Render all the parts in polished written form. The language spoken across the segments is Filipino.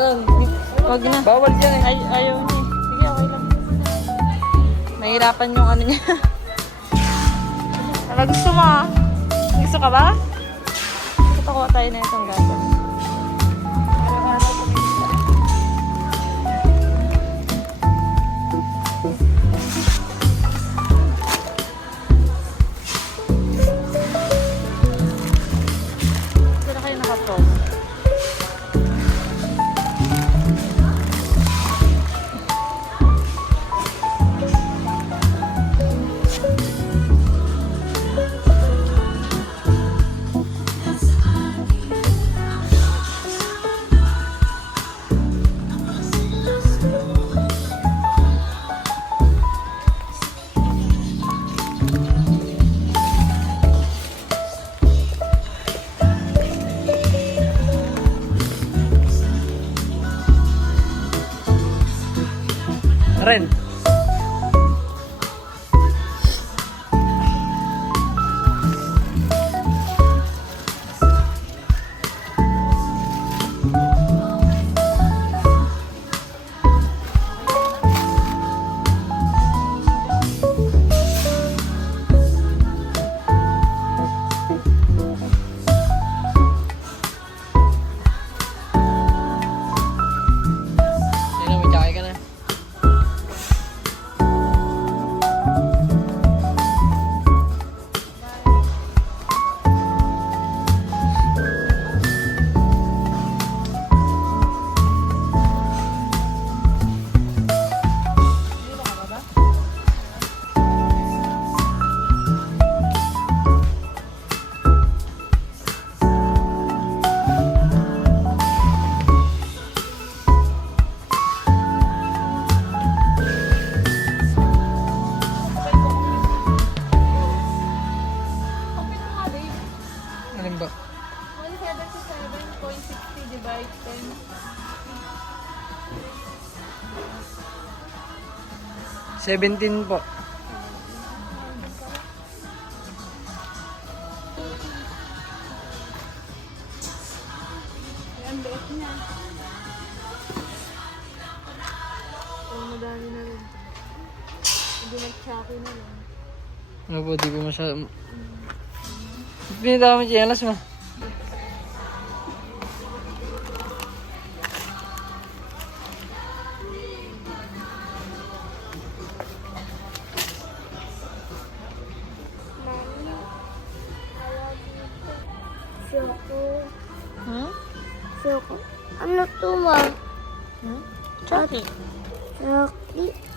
Wag na. Bawal yan eh. Ayaw niya eh. Sige, okay lang. Mahirapan yung ano niya. Ano gusto mo? Gusto ka ba? Kuha tayo na itong gatas. Saan kayo naka-promo? Ren. Yan, may jacket ka na. Alin ba? 177.60 divided 17 po. Ang beet niya. Madami na rin. Hindi nag-choppy na rin. Ano po, di po masyadong... Pinita kami chinelas mo. Soko. Hmm? Soko. Ano to, ma? Hmm? Chocolate. Chocolate.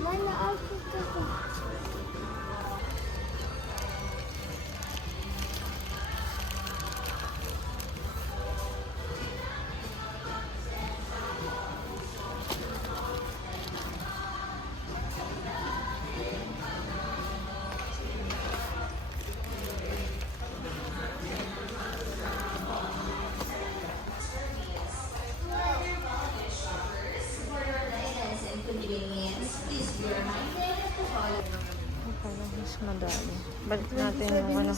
Mana ako to? Okay, mas madami. Balik natin yung ano.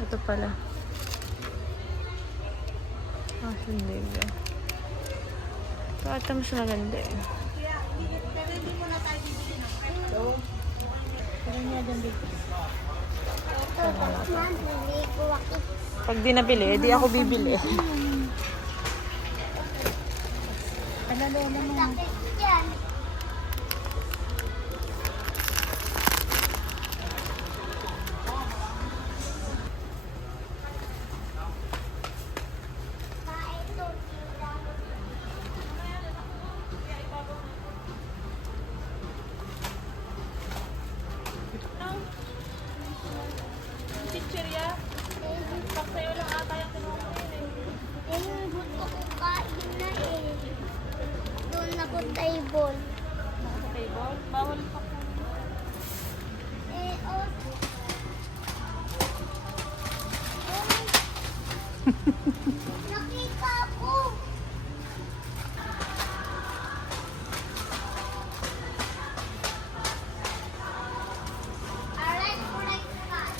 Ito pala. Ah, hindi ba? Ito ata mas maganda eh. Pag di nabili, di ako bibili. Nakita ko. Alright, alright, alright.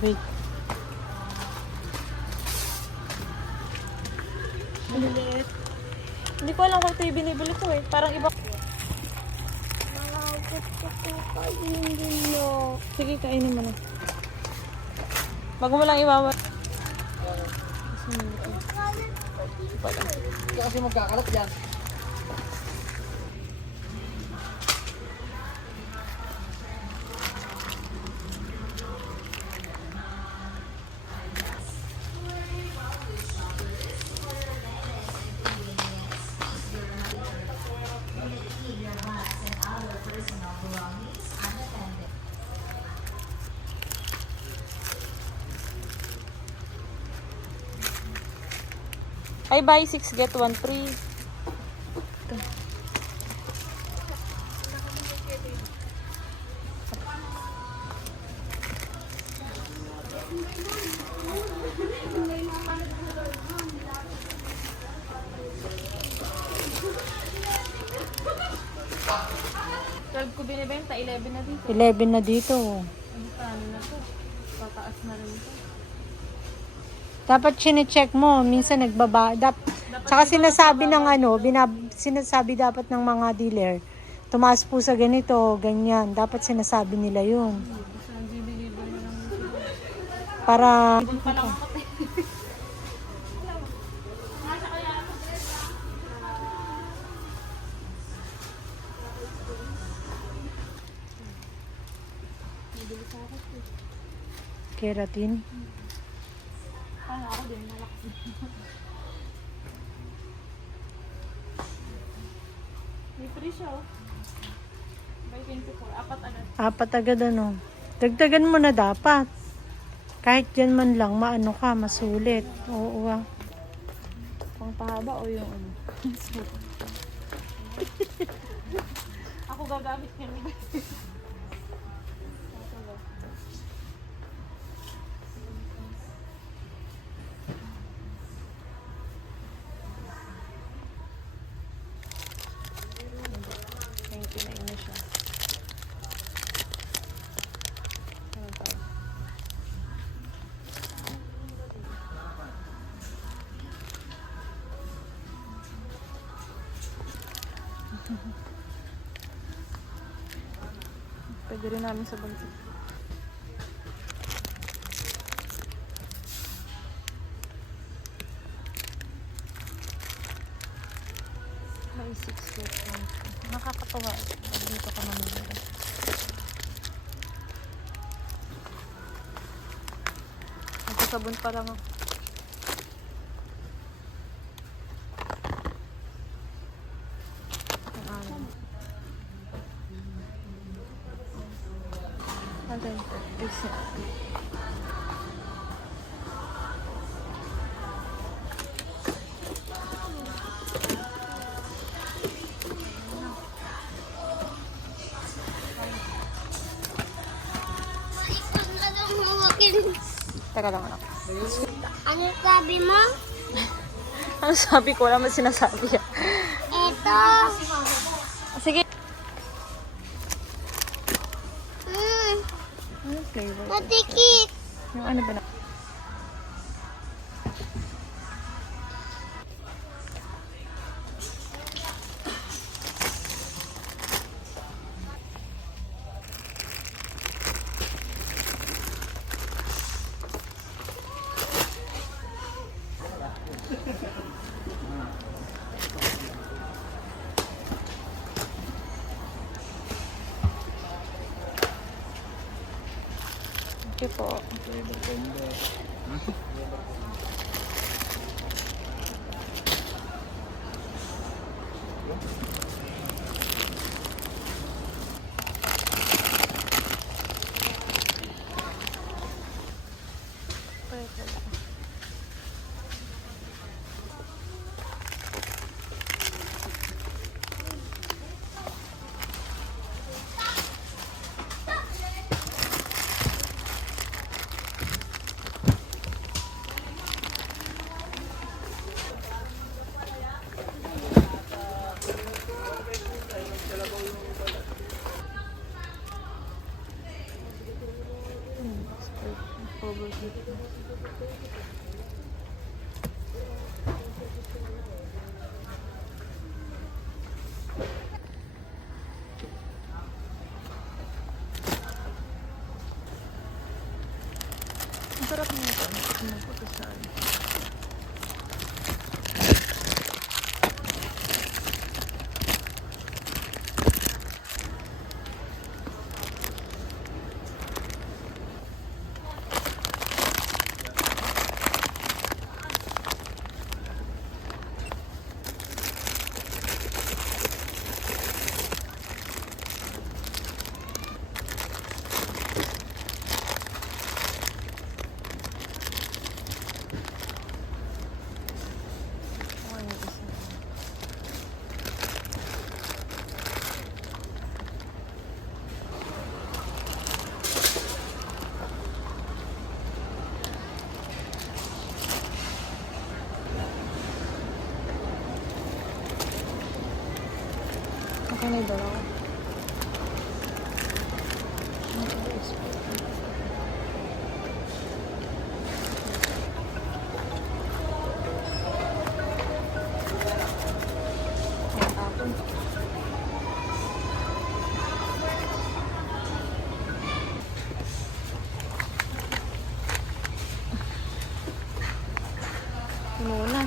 Wait. Maliit. Hindi ko alam kung ito yung binibili ko eh. Parang iba. Mga gusto ko kainin mo. Sige, kainin mo na. Bago mo lang iwawa. Ikaw kasi magkakalat dyan. Ay, buy 6, get 1 free. Ko binibenta, 11 na dito. 11 na dito. Ano paano na to? Tataas na rin to. Dapat chine-check mo. Minsan nagbaba. Tsaka sinasabi ng ano, sinasabi dapat ng mga dealer, tumaas po sa ganito, ganyan. Dapat sinasabi nila yun. Basta ang deliver na lang dito. Para... Ibon pa lang ako. Keratin. Paano ako din malaki. May free siya oh. By 24. Apat agad. Apat agad ano. Dagdagan mo na dapat. Kahit dyan man lang, maano ka, masulit. Oo ah. Pang pahaba o yung ano? Ako gagamit yan. na siya. Ano tayo? Pwede rin namin sa bansa. Ay, 6 feet. Nakakatawa. Dito ka mamili. Nagkasabon pa lang ako. Okay. Teka lang anak. Ano sabi mo? Ano sabi ko? Wala man sinasabi. Ito. Sige. Hmm, Ano flavor? matikit. Yung ano ba na? Thank you po. Ang sarap nito. Ang putusan. Okay na yung dalawa. Ayan, tapon. Muna.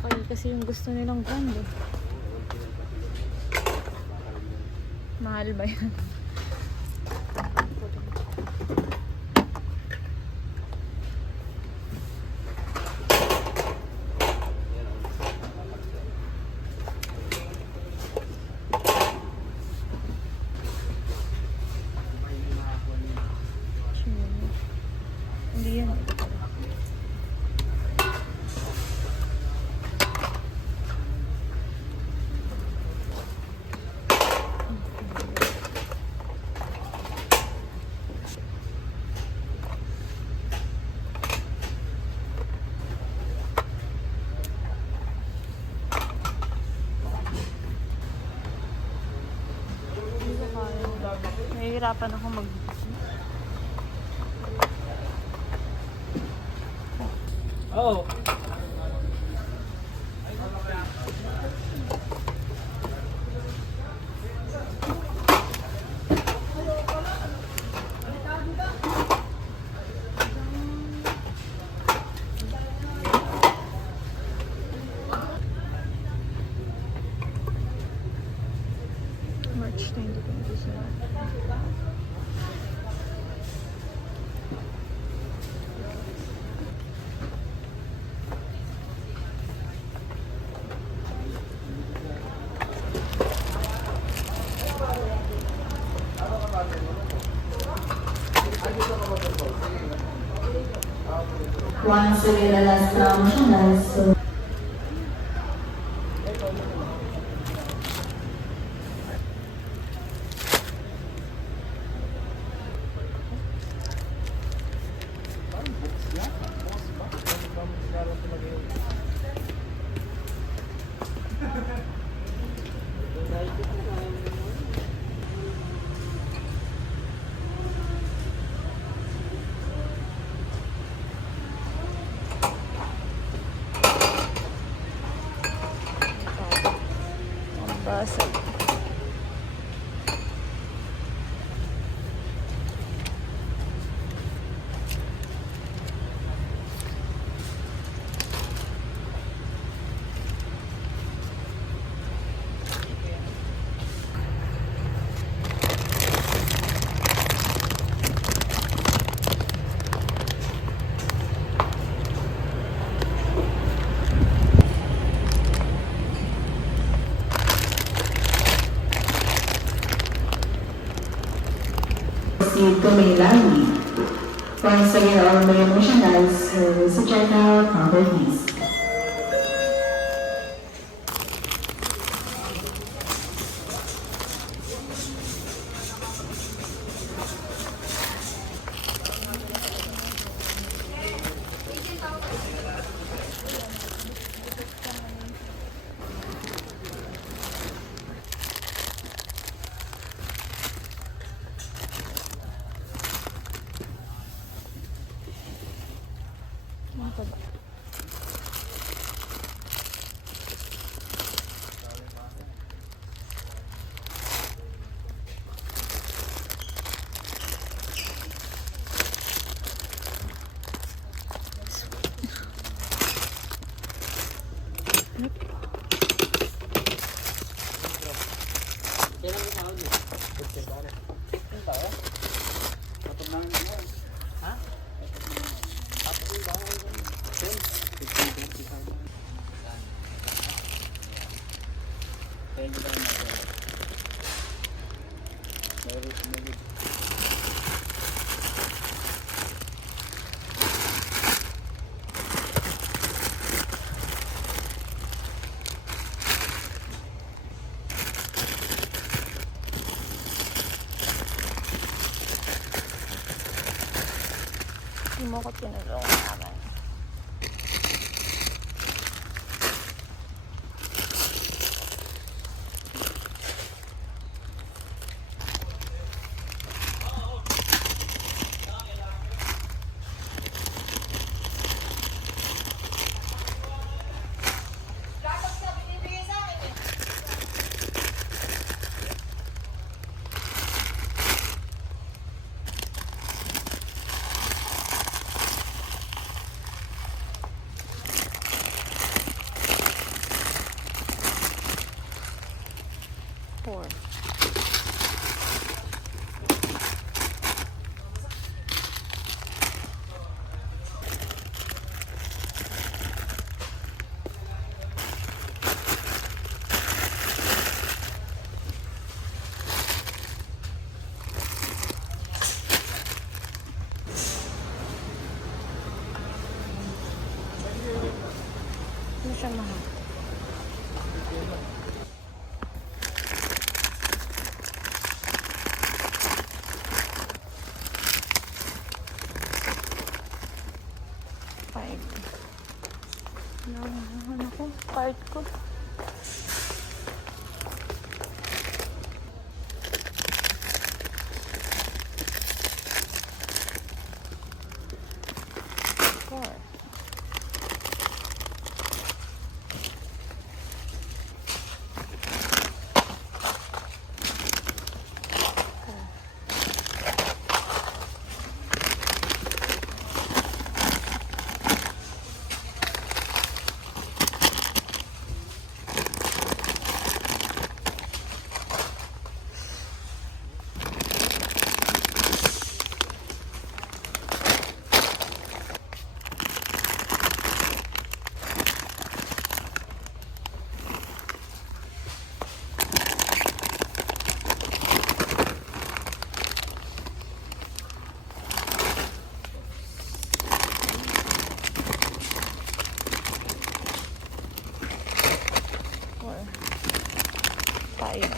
Okay, kasi yung gusto nilang brand eh. Mahal ba yan? Hindi yan. Nahihirapan ako mag... Oh. March 2027. Juan Sevilla Las Tramos, Ang basag. Proceed to Maylani. Once again, all the emotionals to check out number please. Ano pa ba? Hindi mo ko tinulungan naman. Four. Ano siya mahal? Five. Ano ko? Card ko. Four. Five.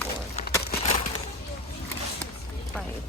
Four. Five.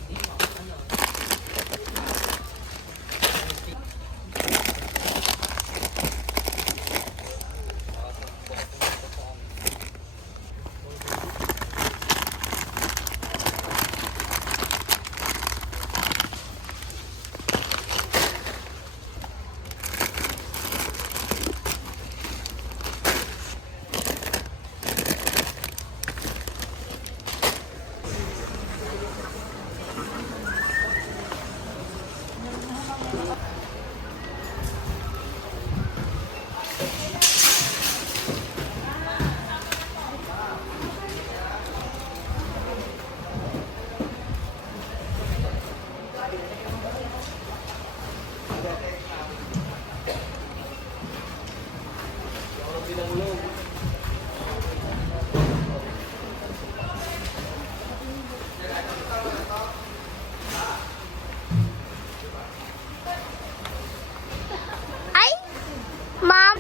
Ma'am,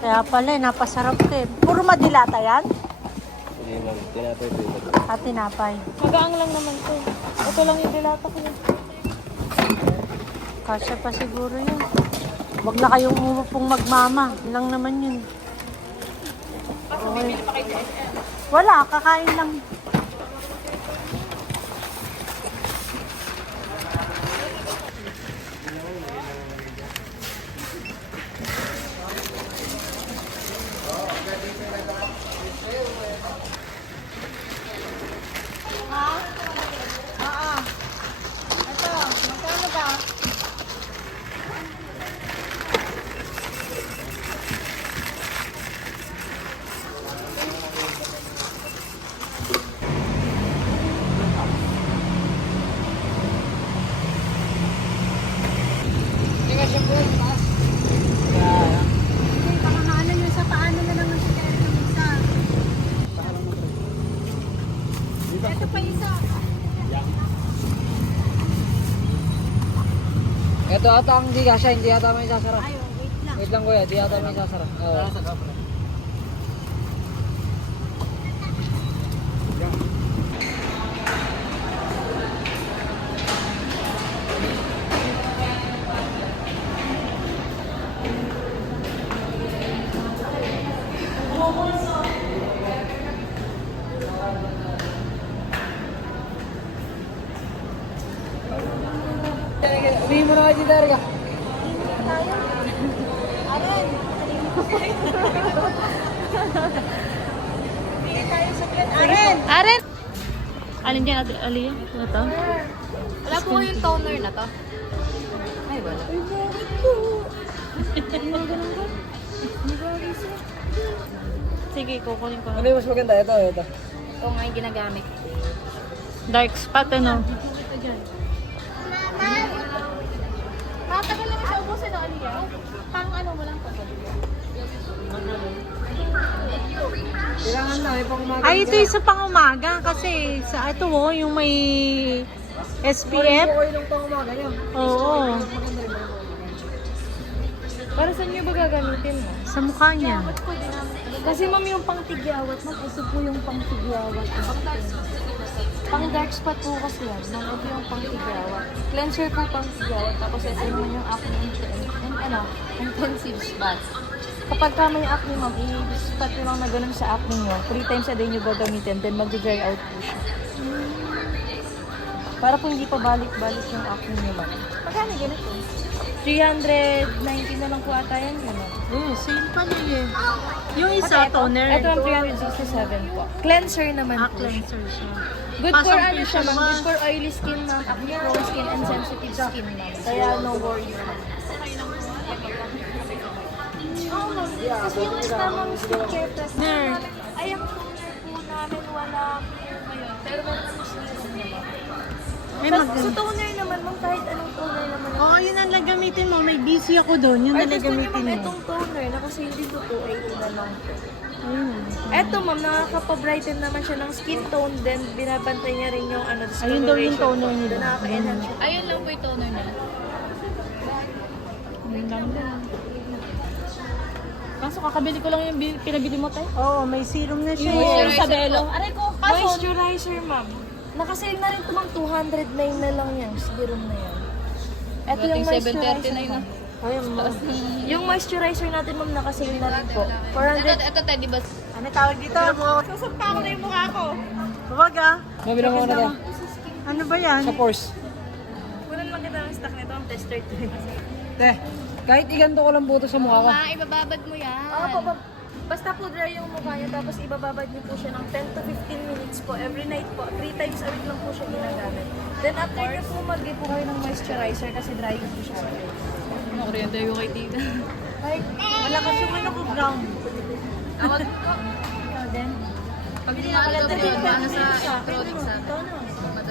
Kaya pala, napasarap din. Puro madilata yan? Hindi ma'am, tinapay po ito. At tinapay. Magaang lang naman to. Ito lang yung dilata ko. Kasya pa siguro yun. Huwag na kayong umupong magmama. Yun lang naman yun. Okay. Wala, kakain lang. Ito ata ang hindi kasya, hindi ata may sasara. Wait lang kuya, hindi ata may sasara. Oo. Uwi mo na kayo dito, Erika. Aren! Alin dyan natin? Alin? Ano to? Wala po yung toner na to. Ay, wala. Sige, kukunin ko Ano na. yung mas maganda? Ito. Ito nga yung ginagamit ko. Dark spot, ano? Matagal lang siya ubusin, no, Aliyah? Pang ano mo lang to. Kailangan na, may pang umaga. Ay, ito yung sa pangumaga kasi sa ito yung may SPF. Okay nung pang umaga niyo. Oo, Para saan nyo ba gagamitin mo? sa mukha niya. Kasi ma'am yung pang tigyawat, ma'am, ito po yung pang tigyawat. Pang dark spot po kasi yan, ma'am, ito yung pang tigyawat. Cleanser po pang tigyawat, tapos ito naman yung acne intensive spot. Kapag ka may acne, ma'am, i-spot nyo lang na ganun sa acne nyo. 3 times a day nyo gagamitin, then mag-dry out po siya. Para po hindi pa balik-balik yung acne nyo, ma'am. Magkano ganito? 390 na lang po ata yan, ma'am. Same pa niya Yung isa, toner. Ito ang 367 po. Cleanser naman po. Cleanser siya. Good for Pasang ano siya, facial ma'am. wash. Good for oily skin, ma'am. Acne prone skin and sensitive skin, ma'am. Kaya no worries, ma'am. Kasi yung tamang skincare test namin, ay ang toner po namin wala po ngayon. Pero meron naman serum naman. Ay, Sa toner naman, ma'am, kahit anong toner naman. Oo, yun ang nagamitin mo. May busy ako doon. Yun Or ang gusto niyo, nagamitin ma'am, mo. itong toner na kasi hindi to 280 na lang po. Eto ma'am, nakakapa-brighten naman siya ng skin tone, then binabantay niya rin yung ano, Ayun daw yung discoloration. toner nila. Then nakaka-enhance siya. Ayun lang po yung toner niya. Ayun lang din. Kaso kakabili ko lang yung pinabili mo, tayo. Oo, may serum na siya. Yung Sabelo. Aray ko, kaso. Moisturizer ma'am. Nakasale na rin ito ma'am, 209 na lang yan, serum na yan. Ito yung moisturizer. 739 na. Ayun, Yung moisturizer natin ma'am, nakasale na rin po. 400. Ito, tayo, di ba? ano tawag dito? Susumpa ko na yung mukha ko. Huwag ah. Mabilang mo na tayo. Ano ba yan? Sa Force. Kunan lang kita ng stock nito, ma'am, tester to. Te, kahit iganto ko lang buto sa mukha ko. Ibababad mo yan. Basta po dry yung mukha niya, tapos ibababad niyo po siya ng 10 to 15 minutes po. Every night po, 3 times a week lang po siya ginagamit. Then after niyo po mag-give po kayo ng moisturizer kasi dry po siya. Ano, kuryente yung kay tita. Malakas yung ano ko, brown. Awag ko. Ikaw din? Pag di nakalata mo, paano sa electronic sa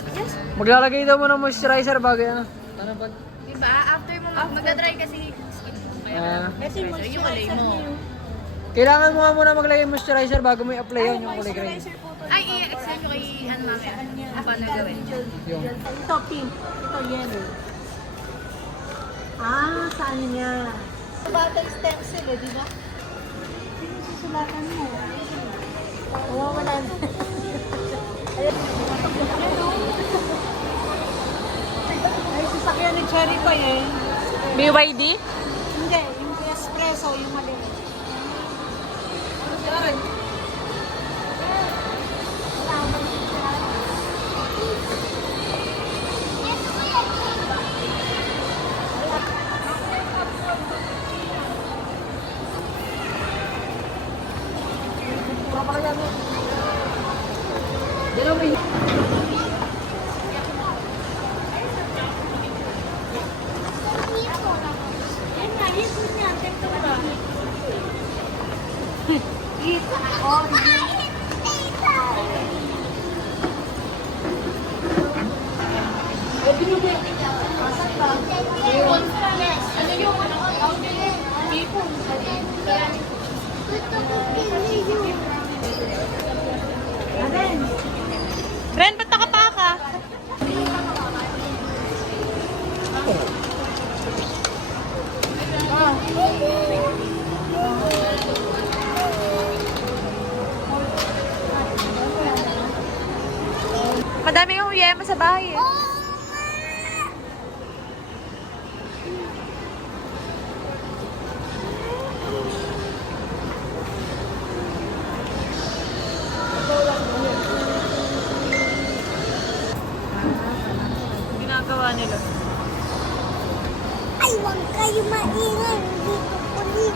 Yes. Maglalagay daw mo ng moisturizer bago yan. Ano ba? Diba? After mo magdadry kasi skin mo. Kaya moisturizer. Yung kulay mo. Kailangan mo nga muna maglagay ng moisturizer bago mo i-apply yun yung kulay green. Ay, i-explain ko kay ano mamaya. Paano gawin? Yung. Ito pink, ito yellow. Ah, saan niya? Battle stencil eh, di ba? Sino susulatan mo? Oo, wala na. Ay, sasakyan ni Cherry pa eh. BYD? Hindi, yung espresso, yung maliit. Ren, ba't nakapaka? Madami yung yema sa bahay eh. Ginagawa nila. Ay, huwag kayo maingay. Hindi ko kulit.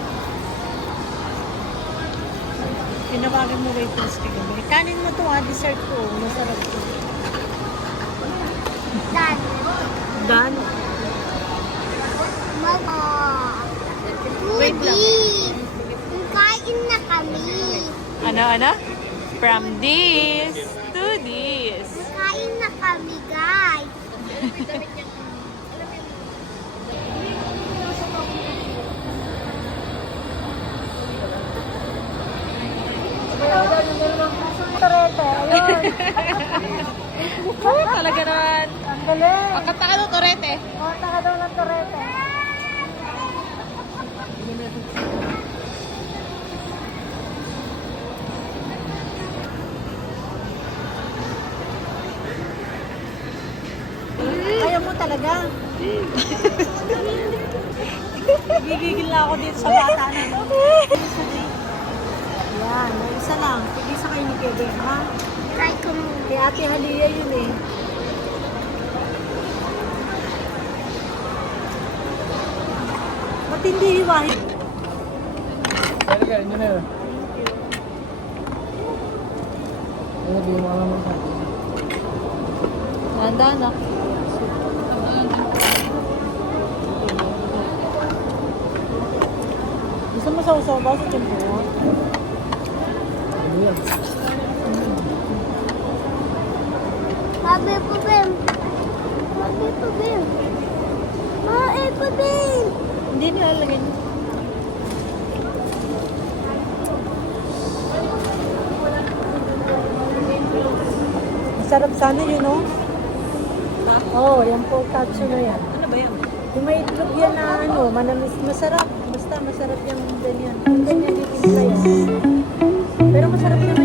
Tinawagan mo waitress kagabi. Kanin mo to ha, dessert ko. Masarap to. Dad. Dan. Mama. Wait lang. Kain na kami. Ano? From this to this. Kain na kami, guys. Torete, ayun. Talaga naman. Ang galing. Akata ka Torete. Kota ka daw ng torete. Ayaw mo talaga. Gigigil na ako dito sa bata na to. Yan, may isa lang. Pwede sa kayo ni Kevin, ha? Try ko muna. Kay Ate Halia yun eh. Ba't hindi hiwahin? Talaga, yun na yun. Ano di mo alam mo sa akin? Handa na. Gusto mo sa usaw ba sa tempura? Ano yan? Sabi po, Ben. Sabi po, Ben. Sabi po, Ben. Hindi nilalagay niyo. Masarap sana yun, no? Oo, yung pork katsu na yan. Ano ba yan? Yung may itlog yan na ano, manamis, masarap. Basta masarap yung ganyan. Yung ganyan yung timpla yan. Pero masarap naman